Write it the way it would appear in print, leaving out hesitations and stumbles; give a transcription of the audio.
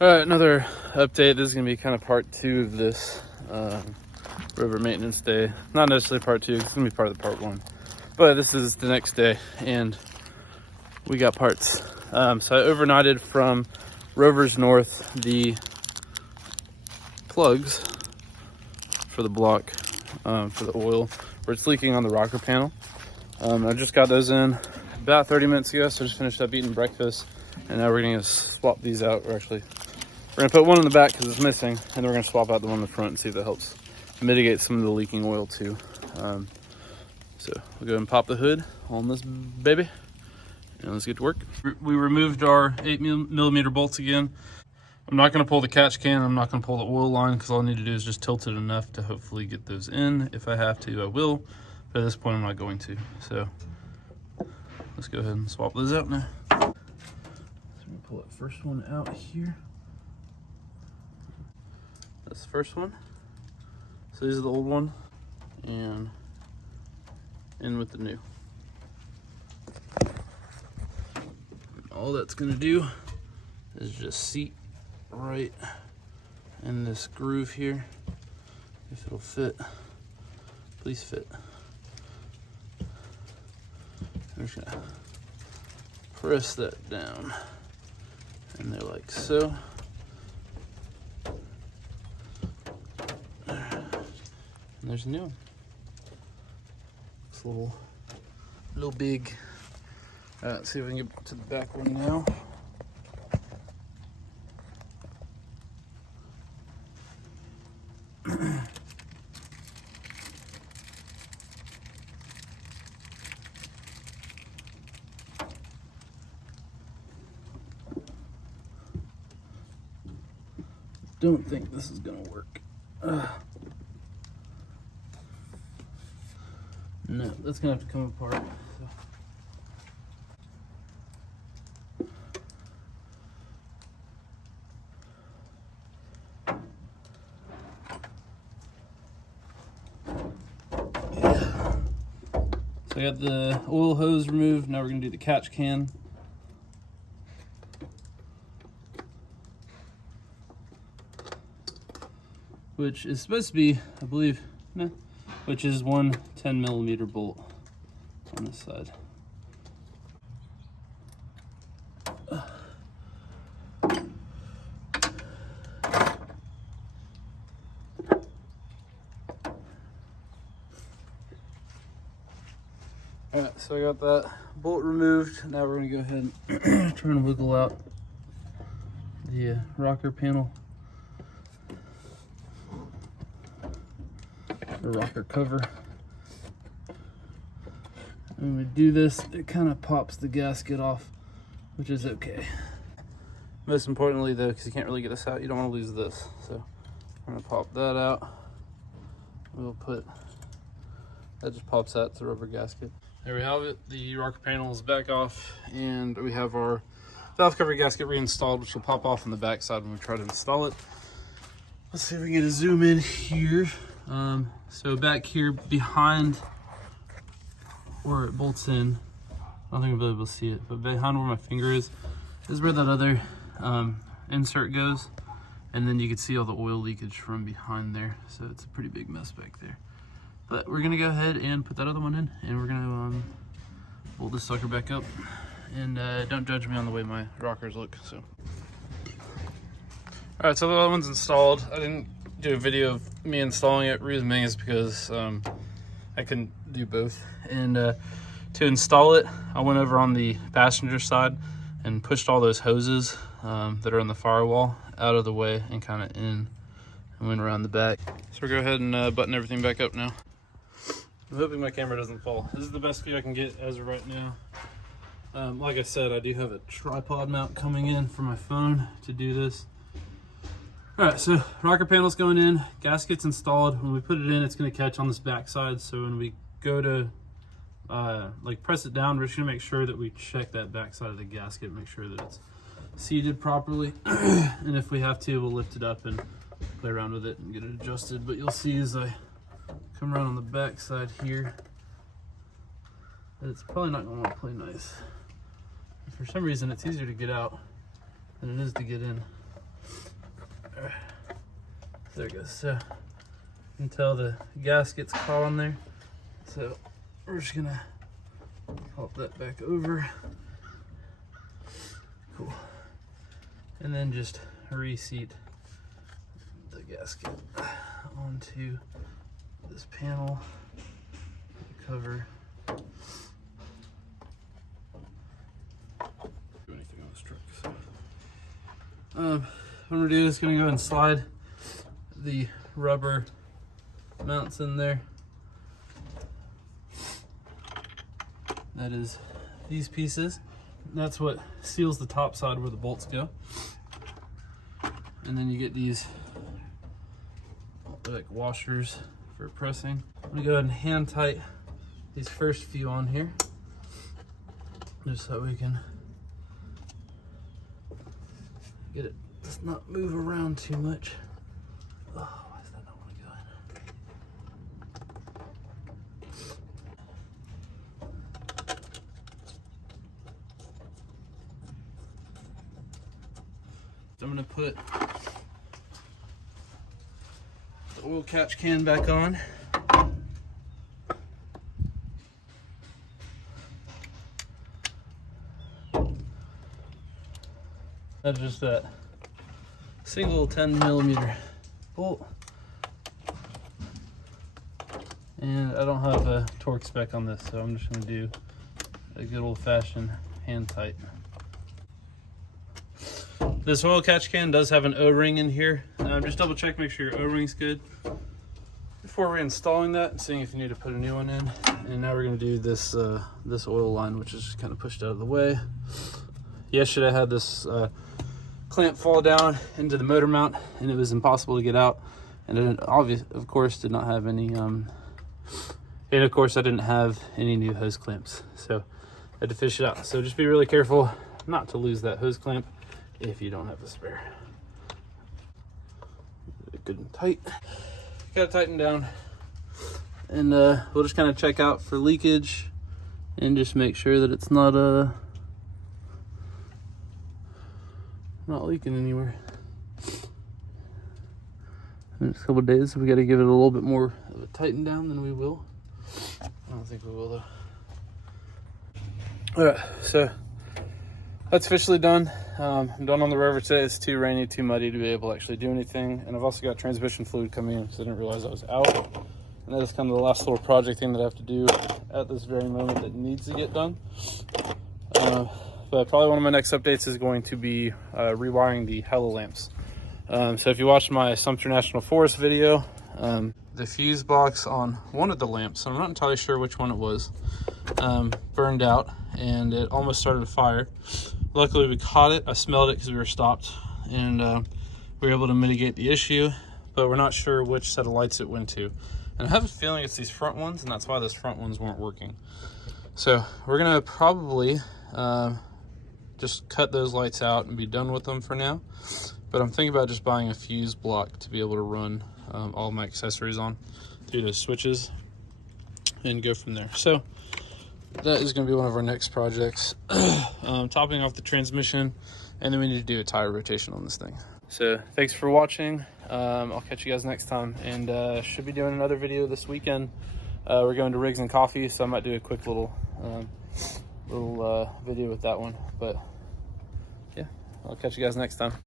All right, another update. This is gonna be kind of part 2 of this Rover maintenance day. Not necessarily part 2, it's gonna be part of the part 1. But this is the next day and we got parts. So I overnighted from Rover's North the plugs for the block for the oil where it's leaking on the rocker panel. I just got those in about 30 minutes ago, so I just finished up eating breakfast and now we're gonna swap these out. We're gonna put one in the back because it's missing, and then we're gonna swap out the one in the front and see if that helps mitigate some of the leaking oil too. So we'll go ahead and pop the hood on this baby and let's get to work. We removed our 8mm bolts again. I'm not gonna pull the catch can, I'm not gonna pull the oil line because all I need to do is just tilt it enough to hopefully get those in. If I have to, I will, but at this point I'm not going to. So let's go ahead and swap those out now. So I'm gonna pull that first one out here. That's the first one. So these are the old one and in with the new. All that's gonna do is just seat right in this groove here. If it'll fit, please fit. I'm just gonna press that down in there like so. And there's a new one. Looks a little big. All right, let's see if we can get to the back one now. Don't think this is gonna work. No, that's gonna have to come apart. So I got the oil hose removed. Now we're gonna do the catch can. Which is supposed to be, I believe, which is one 10mm bolt on this side. All right, so I got that bolt removed. Now we're gonna go ahead and try and wiggle out the rocker panel. The rocker cover. When we do this, it kind of pops the gasket off, which is okay. Most importantly though, because you can't really get this out, you don't want to lose this. So I'm gonna pop that out. We'll put, that just pops out the rubber gasket. There we have it. The rocker panel is back off and we have our valve cover gasket reinstalled, which will pop off on the back side when we try to install it. Let's see if we can get a zoom in here. So back here behind where it bolts in, I don't think I'll be able to see it, but behind where my finger is where that other insert goes. And then you can see all the oil leakage from behind there. So it's a pretty big mess back there. But we're gonna go ahead and put that other one in and we're gonna bolt this sucker back up. And don't judge me on the way my rockers look, so. All right, so the other one's installed. I didn't do a video of me installing it. Reason being is because I couldn't do both. And to install it, I went over on the passenger side and pushed all those hoses that are in the firewall out of the way and kind of in and went around the back. So we'll go ahead and button everything back up now. I'm hoping my camera doesn't fall. This is the best view I can get as of right now. Like I said, I do have a tripod mount coming in for my phone to do this. All right, so rocker panel's going in, gasket's installed. When we put it in, it's gonna catch on this back side. So when we go to like press it down, we're just gonna make sure that we check that back side of the gasket, make sure that it's seated properly. And if we have to, we'll lift it up and play around with it and get it adjusted. But you'll see as I come around on the back side here that it's probably not gonna want to play nice. For some reason, it's easier to get out than it is to get in. There it goes. So until the gasket's caught on there. So we're just gonna pop that back over. Cool. And then just reseat the gasket onto this panel cover. Do anything on this truck. So, what I'm gonna do is gonna go and slide the rubber mounts in there. That is these pieces. That's what seals the top side where the bolts go. And then you get these like washers for pressing. I'm gonna go ahead and hand tight these first few on here, just so we can get it does not move around too much. Oh, why does that not want to go in? So I'm gonna put the oil catch can back on. That's just that single 10mm bolt. And I don't have a torque spec on this, so I'm just gonna do a good old-fashioned hand tight. This oil catch can does have an O-ring in here. Just double check, make sure your O-ring's good before reinstalling that and seeing if you need to put a new one in. And now we're gonna do this this oil line, which is just kind of pushed out of the way. Yesterday I had this clamp fall down into the motor mount, and it was impossible to get out. And it of course did not have any and of course I didn't have any new hose clamps, so I had to fish it out. So just be really careful not to lose that hose clamp if you don't have a spare. Good and tight. Gotta tighten down, and we'll just kind of check out for leakage and just make sure that it's not leaking anywhere. In the next couple of days, we got to give it a little bit more of a tighten down than we will. I don't think we will though. All right, so that's officially done. I'm done on the Rover today. It's too rainy, too muddy to be able to actually do anything. And I've also got transmission fluid coming in because I didn't realize I was out. And that is kind of the last little project thing that I have to do at this very moment that needs to get done. But probably one of my next updates is going to be rewiring the halo lamps. So if you watched my Sumter National Forest video, the fuse box on one of the lamps, I'm not entirely sure which one it was, burned out and it almost started a fire. Luckily we caught it. I smelled it because we were stopped, and we were able to mitigate the issue, but we're not sure which set of lights it went to. And I have a feeling it's these front ones, and that's why those front ones weren't working. So we're gonna probably just cut those lights out and be done with them for now. But I'm thinking about just buying a fuse block to be able to run all my accessories on through those switches and go from there. So that is going to be one of our next projects. Topping off the transmission, and then we need to do a tire rotation on this thing. So thanks for watching. I'll catch you guys next time, and should be doing another video this weekend. We're going to Rigs and Coffee, so I might do a quick little video with that one. But yeah, I'll catch you guys next time.